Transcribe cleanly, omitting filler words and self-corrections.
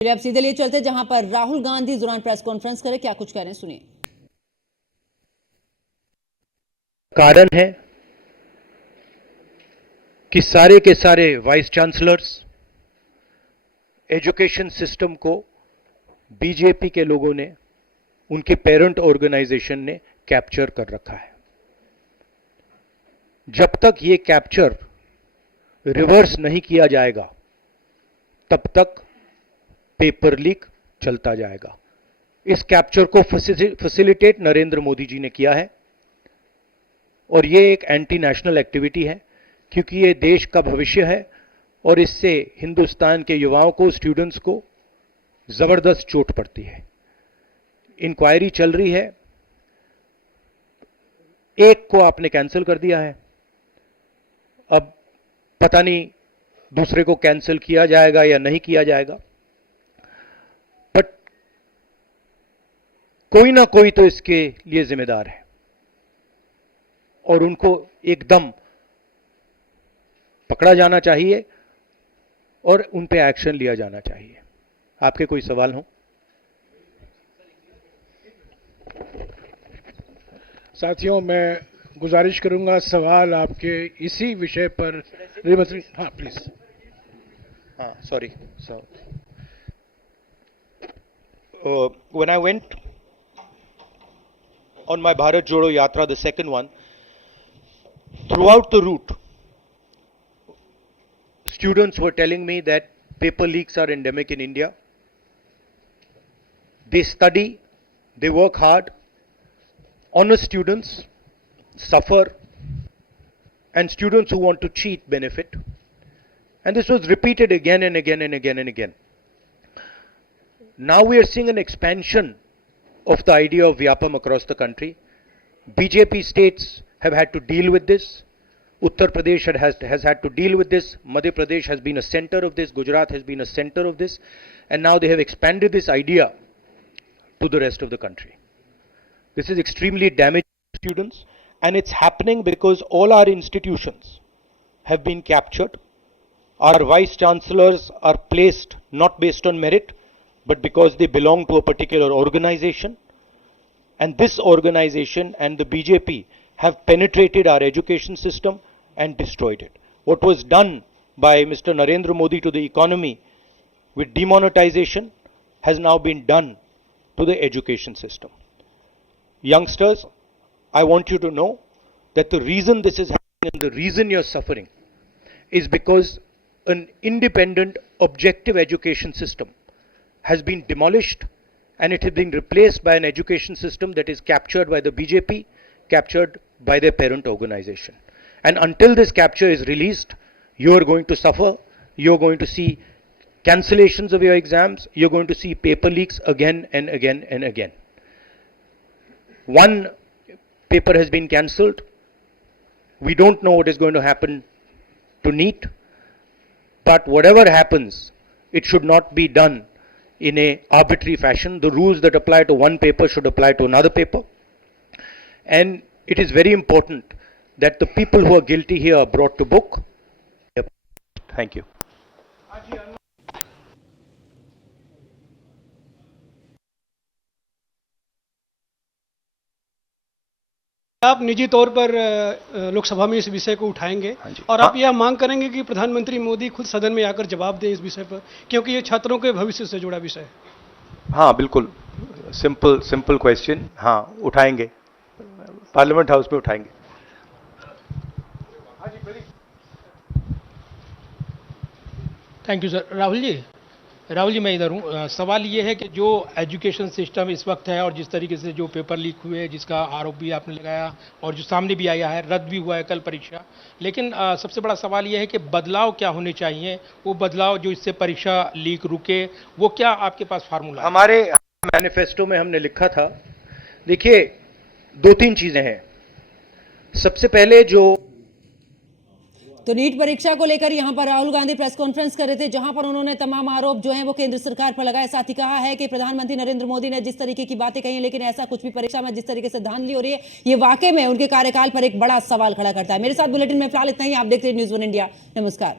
अब सीधे लिए चलते जहां पर राहुल गांधी दौरान प्रेस कॉन्फ्रेंस करे, क्या कुछ कह रहे हैं सुनिए। कारण है कि सारे के सारे वाइस चांसलर्स एजुकेशन सिस्टम को बीजेपी के लोगों ने, उनके पेरेंट ऑर्गेनाइजेशन ने कैप्चर कर रखा है। जब तक ये कैप्चर रिवर्स नहीं किया जाएगा तब तक पेपर लीक चलता जाएगा। इस कैप्चर को फैसिलिटेट नरेंद्र मोदी जी ने किया है और ये एक एंटी नेशनल एक्टिविटी है, क्योंकि ये देश का भविष्य है और इससे हिंदुस्तान के युवाओं को, स्टूडेंट्स को जबरदस्त चोट पड़ती है। इंक्वायरी चल रही है, एक को आपने कैंसिल कर दिया है, अब पता नहीं दूसरे को कैंसिल किया जाएगा या नहीं किया जाएगा, बट कोई ना कोई तो इसके लिए जिम्मेदार है और उनको एकदम पकड़ा जाना चाहिए और उन पे एक्शन लिया जाना चाहिए। आपके कोई सवाल हो? साथियों, मैं गुजारिश करूंगा सवाल आपके इसी विषय पर। हाँ प्लीज। हाँ, sorry. When I went on my Bharat Jodo Yatra, the second one, throughout the route, students were telling me that paper leaks are endemic in India. They study, they work hard, honest students suffer, and students who want to cheat benefit. And this was repeated again and again and again and again. Now we are seeing an expansion of the idea of Vyapam across the country. BJP states have had to deal with this. Uttar Pradesh has had to deal with this. Madhya Pradesh has been a center of this. Gujarat has been a center of this. And now they have expanded this idea to the rest of the country. This is extremely damaging to students, and it's happening because all our institutions have been captured. Our vice chancellors are placed not based on merit, but because they belong to a particular organization. And this organization and the BJP have penetrated our education system and destroyed it. What was done by Mr. Narendra Modi to the economy with demonetization has now been done to the education system. Youngsters, I want you to know that the reason this is happening and the reason you're suffering is because an independent, objective education system has been demolished, and it has been replaced by an education system that is captured by the BJP, captured by their parent organization. And until this capture is released, you are going to suffer. You're going to see cancellations of your exams. You're going to see paper leaks again and again and again. One paper has been cancelled. We don't know what is going to happen to NEET, but whatever happens, it should not be done in a arbitrary fashion. The rules that apply to one paper should apply to another paper. And it is very important that the people who are guilty here are brought to book. Thank you. आप निजी तौर पर लोकसभा में इस विषय को उठाएंगे और आप यह मांग करेंगे कि प्रधानमंत्री मोदी खुद सदन में आकर जवाब दें इस विषय पर, क्योंकि ये छात्रों के भविष्य से जुड़ा विषय है। हाँ, बिल्कुल सिंपल क्वेश्चन। हाँ, उठाएंगे, पार्लियामेंट हाउस में उठाएंगे। Thank you sir. Rahul ji मैं इधर हूँ। सवाल ये है कि जो एजुकेशन सिस्टम इस वक्त है और जिस तरीके से जो पेपर लीक हुए, जिसका आरोप भी आपने लगाया और जो सामने भी आया है, रद्द भी हुआ है कल परीक्षा, लेकिन सबसे बड़ा सवाल ये है कि बदलाव क्या होने चाहिए, वो बदलाव जो इससे परीक्षा लीक रुके, वो क्या आपके पास फार्मूला? हमारे मैनिफेस्टो में हमने लिखा था, देखिए 2-3 चीजें हैं। सबसे पहले जो तो नीट परीक्षा को लेकर यहां पर राहुल गांधी प्रेस कॉन्फ्रेंस कर रहे थे, जहां पर उन्होंने तमाम आरोप जो हैं वो केंद्र सरकार पर लगाए। साथ ही कहा है कि प्रधानमंत्री नरेंद्र मोदी ने जिस तरीके की बातें कही हैं, लेकिन ऐसा कुछ भी परीक्षा में जिस तरीके से धांधली हो रही है, ये वाकई में उनके कार्यकाल पर एक बड़ा सवाल खड़ा करता है। मेरे साथ बुलेटिन में फिलहाल इतना ही। आप देख रहे हैं न्यूज़ 1 इंडिया। नमस्कार।